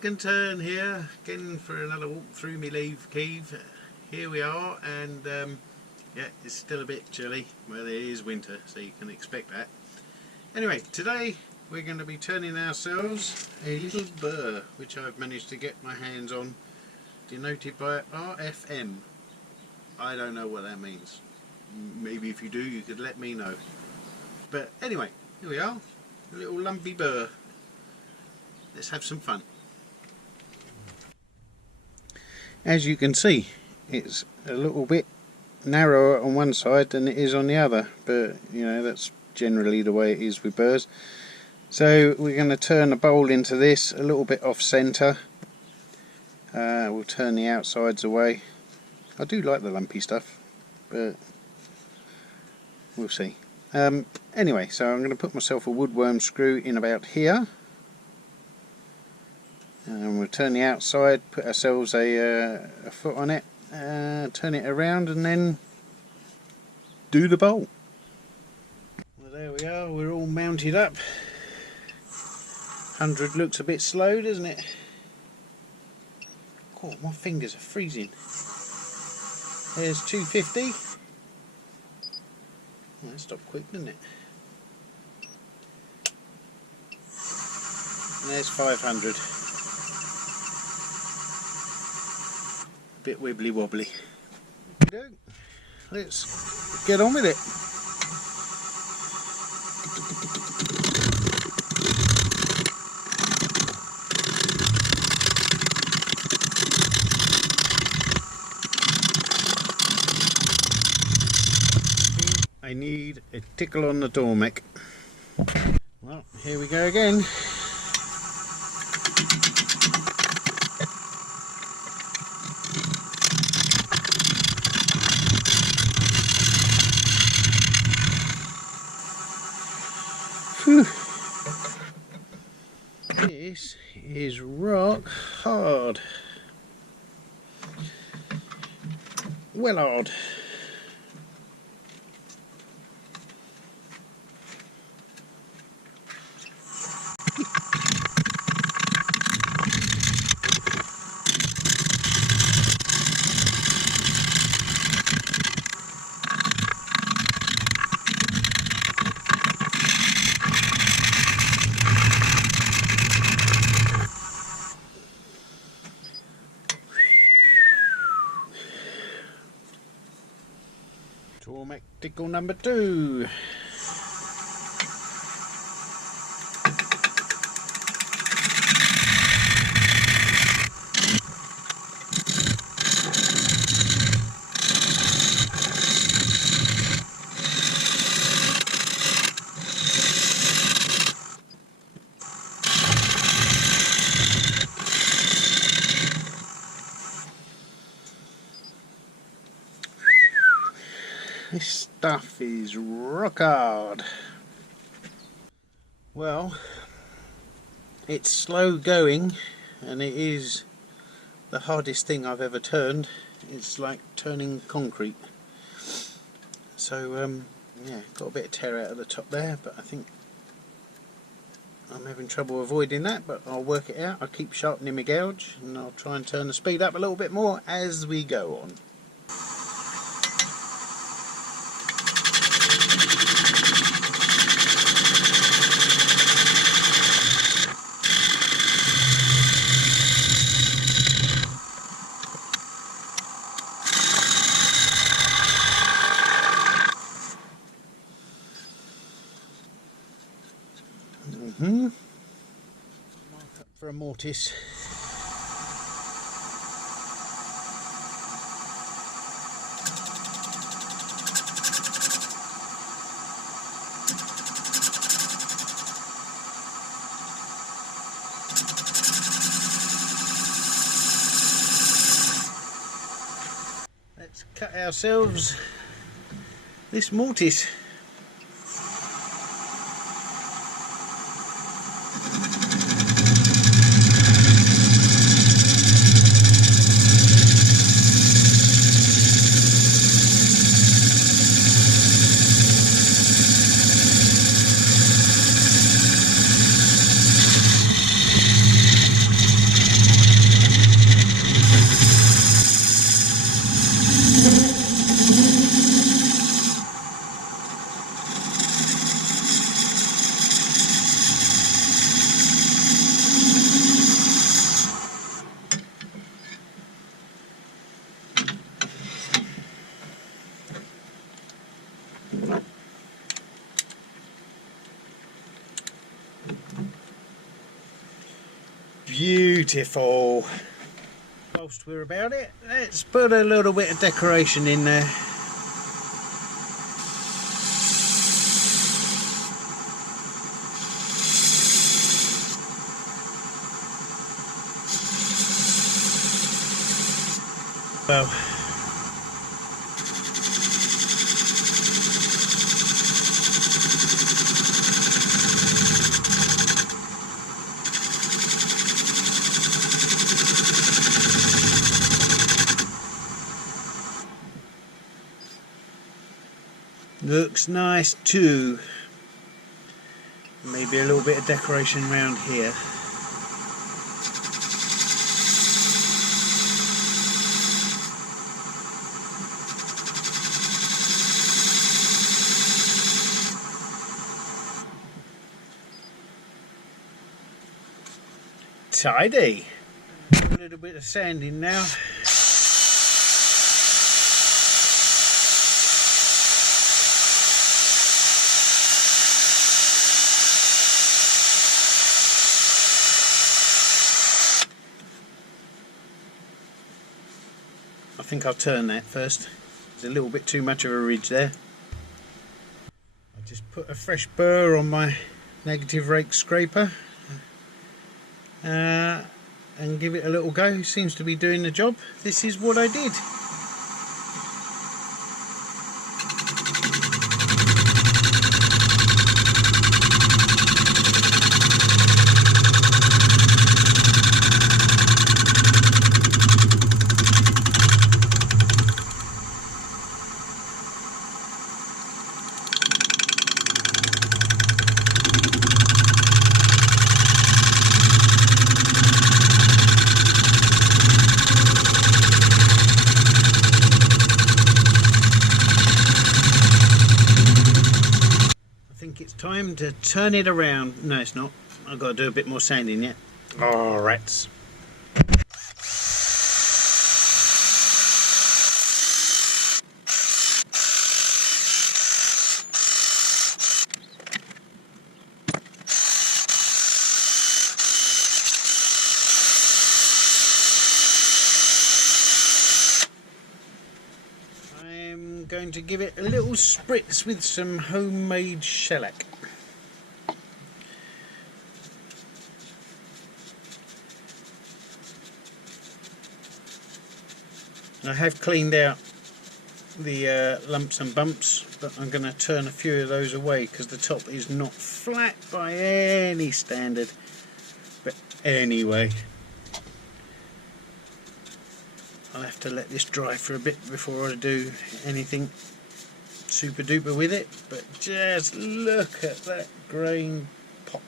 Click and Turn here again for another walk through my lathe cave. Here we are, and yeah, it's still a bit chilly. Well, it is winter, so you can expect that. Anyway, today we're going to be turning ourselves a little burr, which I've managed to get my hands on, denoted by RFM. I don't know what that means. Maybe if you do, you could let me know. But anyway, here we are, a little lumpy burr. Let's have some fun. As you can see, it's a little bit narrower on one side than it is on the other, but you know, that's generally the way it is with burrs. So we're going to turn the bowl into this a little bit off centre. We'll turn the outsides away. I do like the lumpy stuff, but we'll see. Anyway, so I'm going to put myself a woodworm screw in about here. And we'll turn the outside, put ourselves a foot on it, turn it around, and then do the bowl. Well, there we are, we're all mounted up. 100 looks a bit slow, doesn't it? Oh, my fingers are freezing. There's 250. Well, that stopped quick, didn't it? And there's 500. Bit wibbly wobbly. Let's get on with it. I need a tickle on the Tormek. Well, here we go again. This is rock hard. Well hard. Tormek tickle number 2. This stuff is rock hard. Well, it's slow going, and it is the hardest thing I've ever turned. It's like turning concrete. So yeah, got a bit of tear out of the top there, but I think I'm having trouble avoiding that, but I'll work it out. I'll keep sharpening my gouge, and I'll try and turn the speed up a little bit more as we go on. Mark up for a mortise. Let's cut ourselves this mortise. Beautiful. Whilst we're about it, let's put a little bit of decoration in there. Well, looks nice too. Maybe a little bit of decoration around here. Tidy. A little bit of sanding now. I think I'll turn that first. There's a little bit too much of a ridge there. I just put a fresh burr on my negative rake scraper and give it a little go. Seems to be doing the job. This is what I did. Time to turn it around. No, it's not. I've got to do a bit more sanding yet. Oh, rats. I'm going to give it a little spritz with some homemade shellac. I have cleaned out the lumps and bumps, but I'm going to turn a few of those away because the top is not flat by any standard. But anyway, I'll have to let this dry for a bit before I do anything super duper with it. But just look at that grain pop.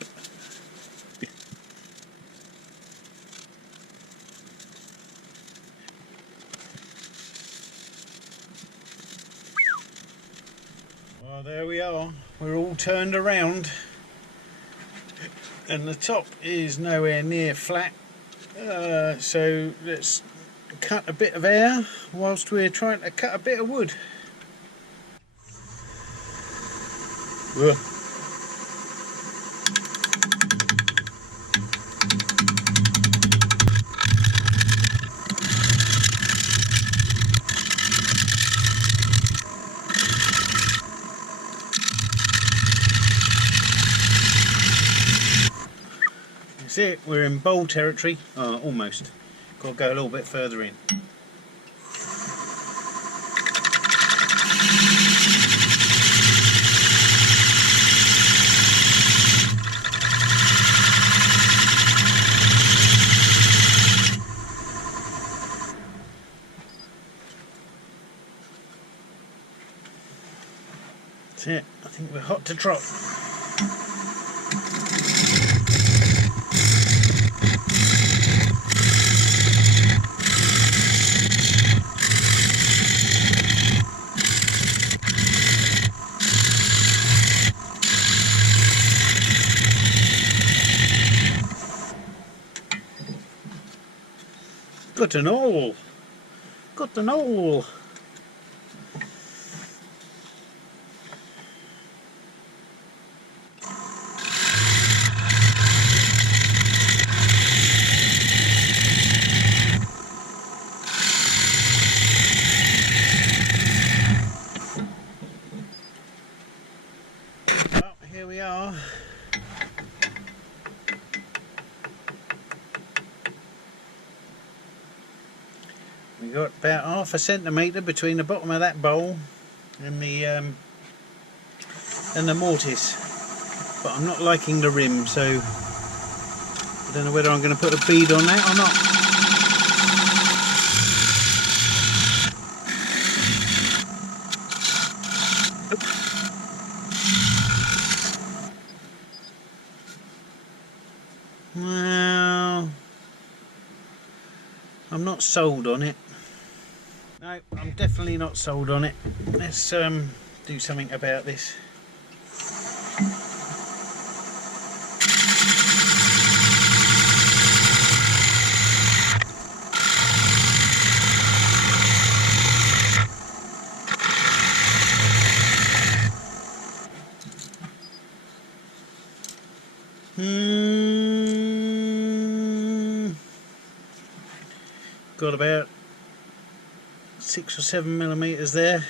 Well, there we are. We're all turned around and the top is nowhere near flat. So let's cut a bit of air whilst we're trying to cut a bit of wood. Ugh. That's it, we're in bowl territory. Almost. Got to go a little bit further in. That's it, I think we're hot to trot. Got an all! Got an all! are. We got about 1/2 centimetre between the bottom of that bowl and the mortise, but I'm not liking the rim, so I don't know whether I'm going to put a bead on that or not. Well, I'm not sold on it. No, I'm definitely not sold on it. Let's do something about this. Got about 6 or 7 millimeters there.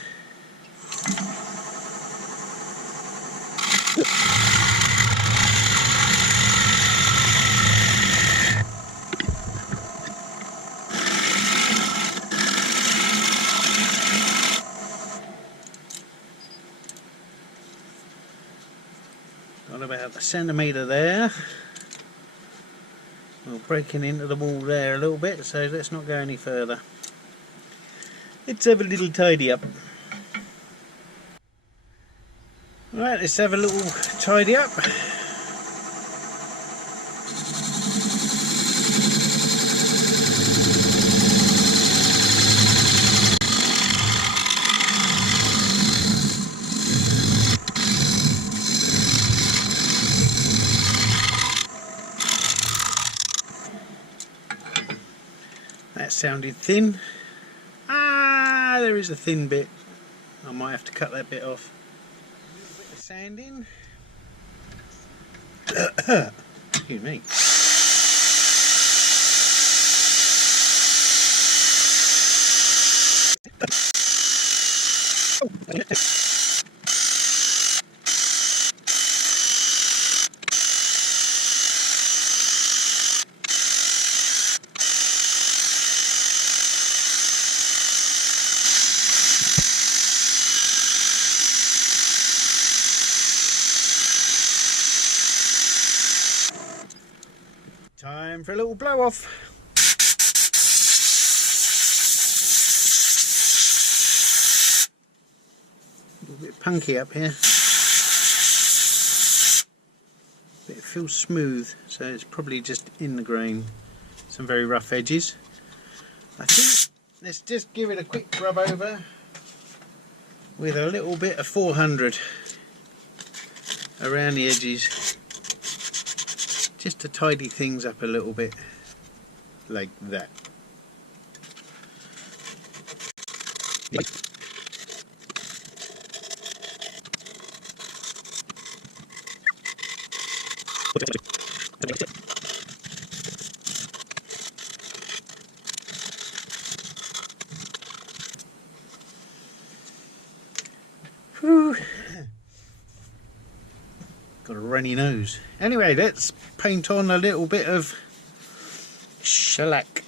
Got about a centimetre there. Well, breaking into the wall there a little bit, so let's not go any further. Let's have a little tidy up. Right, let's have a little tidy up. That sounded thin. Ah, there is a thin bit. I might have to cut that bit off. A little bit of sanding. Excuse me. Time for a little blow off. A little bit punky up here. But it feels smooth, so it's probably just in the grain. Some very rough edges. I think let's just give it a quick rub over with a little bit of 400 around the edges, just to tidy things up a little bit, like that. Whew. Got a runny nose. Anyway, let's paint on a little bit of shellac.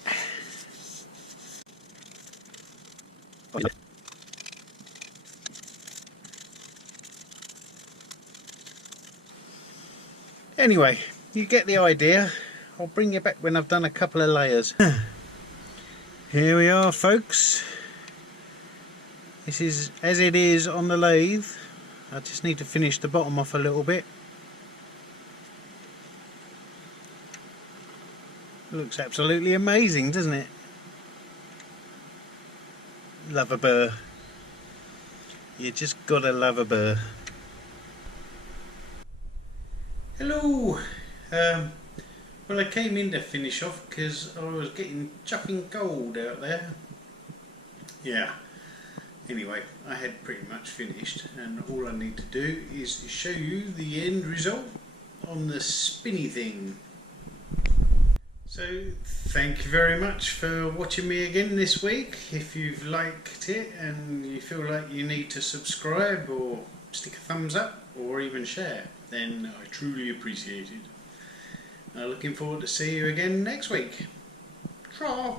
Anyway, you get the idea. I'll bring you back when I've done a couple of layers. Here we are, folks. This is as it is on the lathe. I just need to finish the bottom off a little bit. Looks absolutely amazing, doesn't it? Love a burr. You just gotta love a burr. Hello. Well, I came in to finish off because I was getting chucking cold out there. Yeah. Anyway, I had pretty much finished, and all I need to do is to show you the end result on the spinny thing. So thank you very much for watching me again this week. If you've liked it and you feel like you need to subscribe or stick a thumbs up or even share, then I truly appreciate it. Looking forward to see you again next week. Tra!